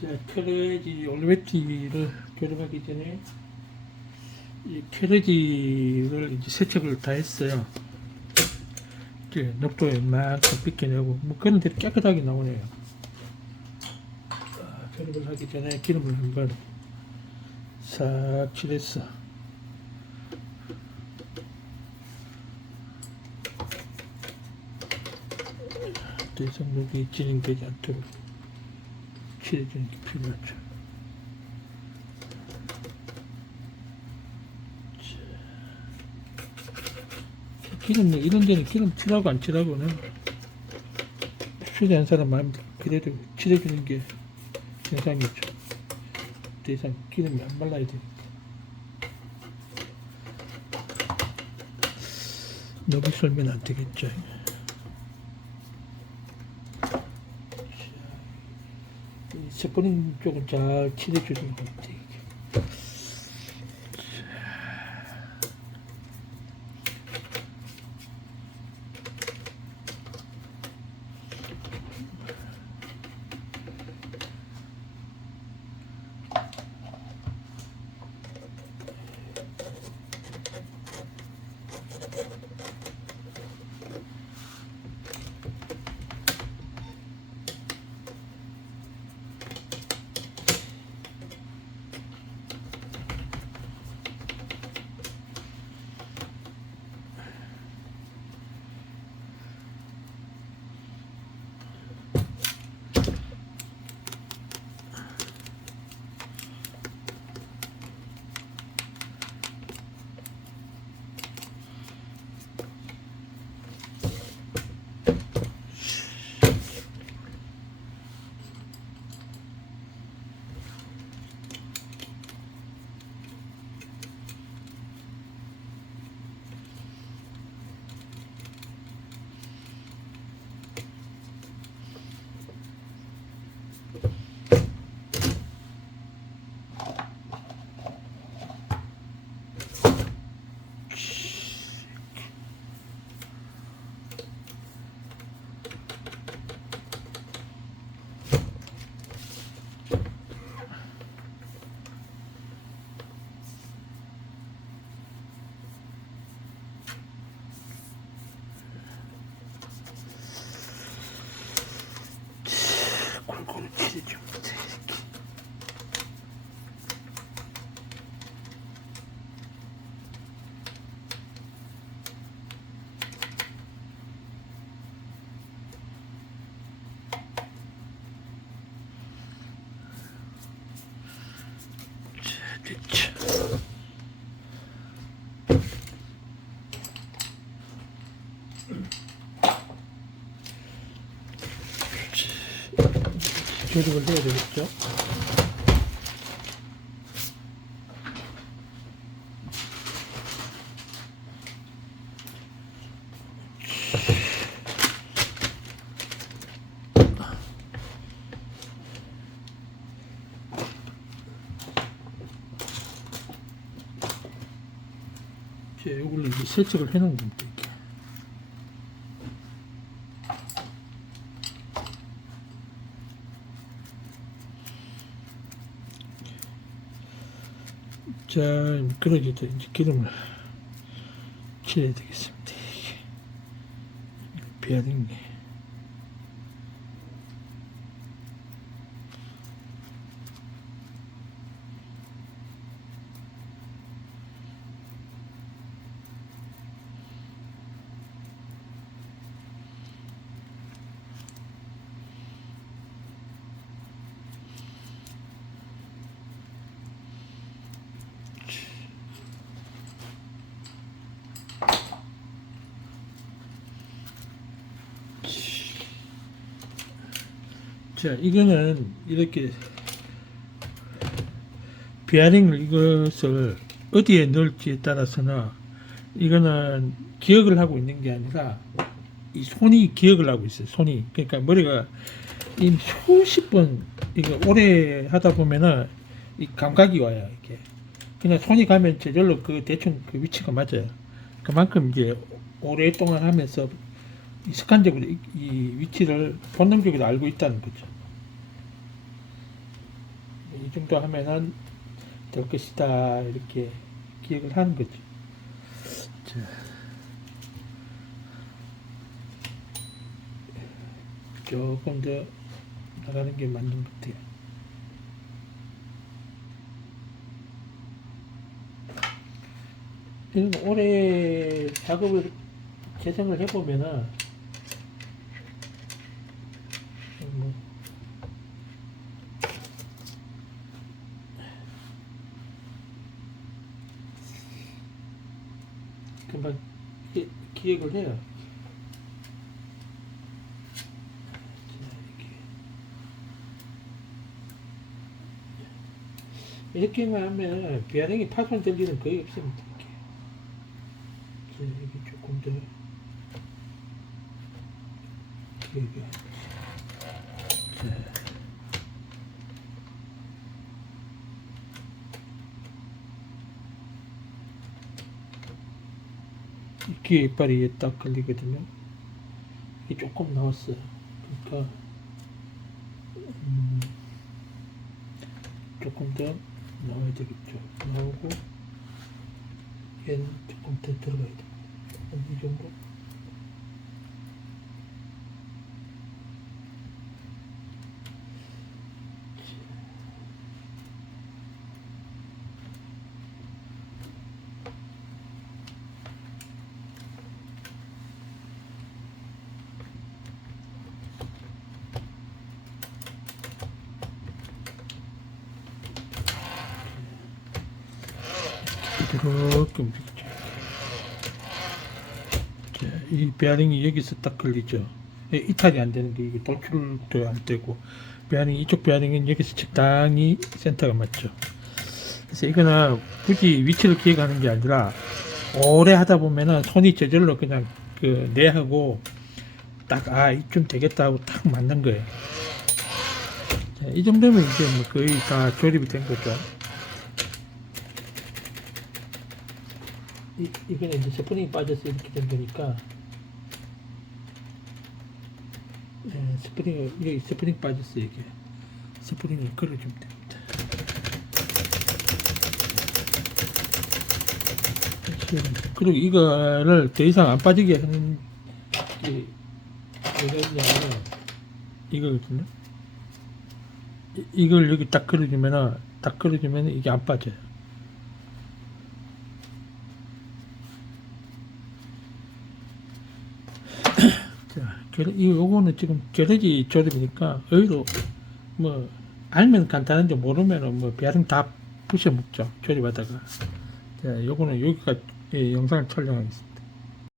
자, 캐러지 올리베티를 교육하기 전에 이 캐러지를 이제 세척을 다 했어요. 이제 녹도 웬만큼 벗겨내고 뭐 그런 대로 깨끗하게 나오네요. 교육을 하기 전에 기름을 한번 싹 칠했어. 더 이상 목이 진행되지 않도록 칠해주는 게 필요하죠. 기름, 이런 데는 기름 칠하고 안 칠하고는 수리한 사람 마음대로 그래도 칠해주는 게 정상이죠. 더 이상 기름이 안 발라야 되니까. 너무 썰면 안 되겠죠. 스프링 쪽은 잘 칠해주는 것 같아요. 골고루 칠해주면 돼. 자, 됐죠. 조립을 해야 되겠죠. 자, 이걸로 이제 세척을 해놓은 겁니다. 이렇게. 자, 미끄러질 때 이제 기름을 칠해야 되겠습니다. 베어링. 자, 이거는 이렇게 베어링을 이것을 어디에 넣을지에 따라서는 이거는 기억을 하고 있는 게 아니라 이 손이 기억을 하고 있어요. 손이. 그러니까 머리가 이 수십 번 이거 오래 하다 보면은 이 감각이 와요. 이렇게 그냥 손이 가면 저절로 그 대충 그 위치가 맞아요. 그만큼 이제 오랫동안 하면서 습관적으로 이 위치를 본능적으로 알고 있다는 거죠. 이 정도 하면은 될 것이다 이렇게 기억을 하는 거지. 자, 조금 더 나가는 게 맞는 것 같아요. 이런 오래 작업을 재생을 해보면은 뭐 금방 기억을 해요. 이렇게만 하면 베어링이 파손될 일은 거의 없습니다. 이렇게. 자, 여기 조금 더 길게. 자. 귀에 이빨이 딱 걸리거든요. 이게 조금 나왔어요. 그러니까 조금 더 나와야 되겠죠. 나오고 얘는 조금 더 들어가야 돼. 이 정도. 이렇게 움직이죠. 자, 이 베어링이 여기서 딱 걸리죠. 이탈이 안 되는 게 이게 돌출도 안 되고 베어링 이쪽 베어링은 여기서 적당히 센터가 맞죠. 그래서 이거는 굳이 위치를 기억하는 게 아니라 오래 하다 보면은 손이 저절로 그냥 그 내하고 딱 이쯤 되겠다 하고 딱 맞는 거예요. 자, 이 정도면 이제 뭐 거의 다 조립이 된 거죠. 이거는 이제 스프링이 빠져서 이렇게 된 거니까 여기 스프링 빠졌어요. 이게 스프링을 걸어주면 됩니다. 그리고 이거를 더 이상 안 빠지게 하는 게 뭐가 있냐면 이거거든요. 이걸 여기 딱 걸어주면은 이게 안 빠져요. 요거는 지금 겨루지 조립이니까 의외로 뭐 알면 간단한데 모르면은 뭐 베어링 다 부셔 먹죠 조립하다가. 자, 요거는 여기가 영상을 촬영하겠습니다.